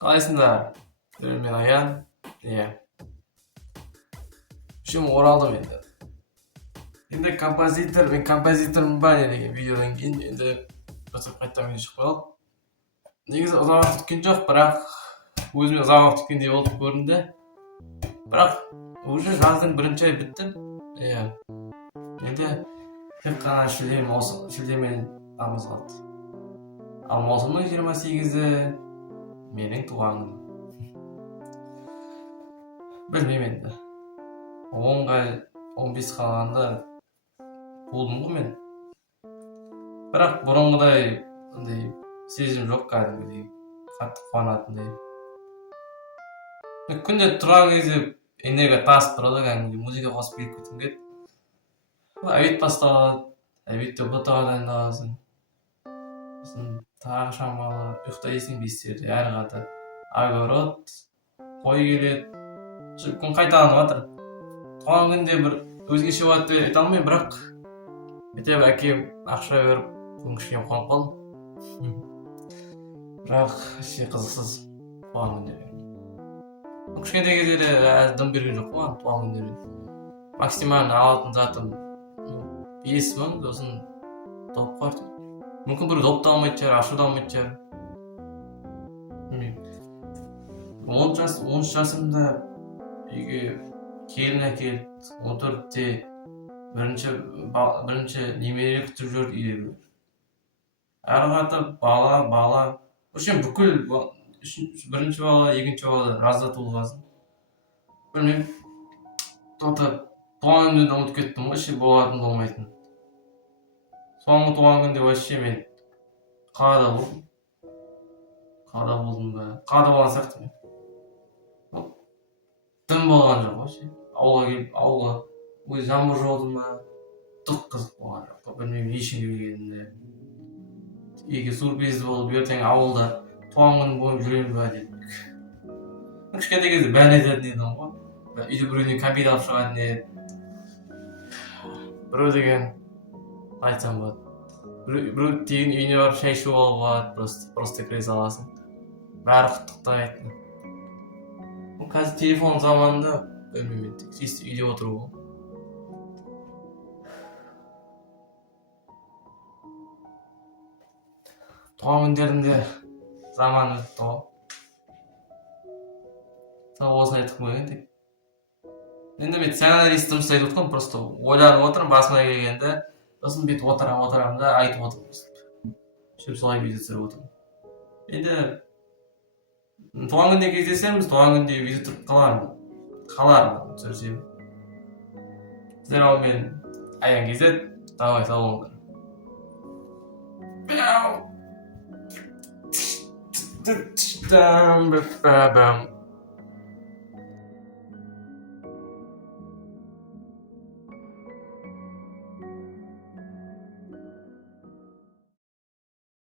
Қалайсыңдар? Мен Аян. Иә. Оралдым енді. Енді мен композитормын ба деген видеодан кейін енді қайтадан видео шығып қалды. Негізі ұзақ уақыт күткен жоқ, бірақ өзіме ұзақ уақыт күткендей болып көрінді. Бірақ уже жаздың бірінші айы бітті. Иә. Енді тек қана шілде мен тамыз қалды. Ал маусымның 28-і менің туған күнім. Білмеймін енді. 15 қалғанда болдым ғой мен. Бірақ бұрынғыдай сезім жоқ, кәдімгідей қатты қуанатындай. Күнде тұрған кезде энергия тасып тұрады, кәдімгідей музыка қосып келіп кеткім келеді. Обед басталады, обедте ботаға дайындаласың. Сосын тағы шамалы ұйықтайсың 5-терде, әрі қарата огород, қой келеді. Күн қайталанып жатыр. Туған күнде бір өзгеше болады деп айта алмаймын, бірақ мектеп әкем ақша беріп күн кішкене қуанып қалдым. Бірақ қызықсыз туған күндер. Кішкентай кездері дым берген жоқ қой туған күндерде. Максимально алатын затым 5 мың, сосын доп бар. Мүмкін бір допты алмайтын шығар, ашуды алмайтын шығар. 13 жасымда үйге келін әкелді, 14-те бірінші немере күтіп жүрді үйде. Әрі қарата бала. Бүкіл бірінші бала, екінші бала разда туылғасын. Білмеймін, туған күнді ұмытып кеттім ғой, болатын болмайтын. Соңғы туған күнде вообще мен қалада болдым. Қалада болған сияқты мен. Дым болған жоқ вообще. Ауылға өз жаңбыр жауды ма, түк қызық болған жоқ. Білмеймін, ешкімге келгенімде. Үйге сюрприз болып, ертең ауылда туған күн болып жүремін ба дедік. Кішкентай кезде бәрін айтатын едім ғой. Үйде біреуден кәмпит алып шығатын еді. Біреу деген айтсам болады. Біреу тегін үйіне барып шай ішіп алуға болады, просто кіре саласың. Бәрі құттықтайтын. Қазір телефон заманында білмеймін, тек үйде отыру ғой. Туған күндерінде заман өтті ғой. Осыны айтып қойған тек. Енді мен сценаристім істеп отырмын, просто ойланып отырмын басыма келгенде. Сосын бүйтіп отырамын да айтып отырмын. Солай видео түсіріп отырмын. Енді туған күнде кездесеміз, туған күнде видео тұрып қалармын түсірсем. Сіздер мен Аян KZ, давай сау болыңдар.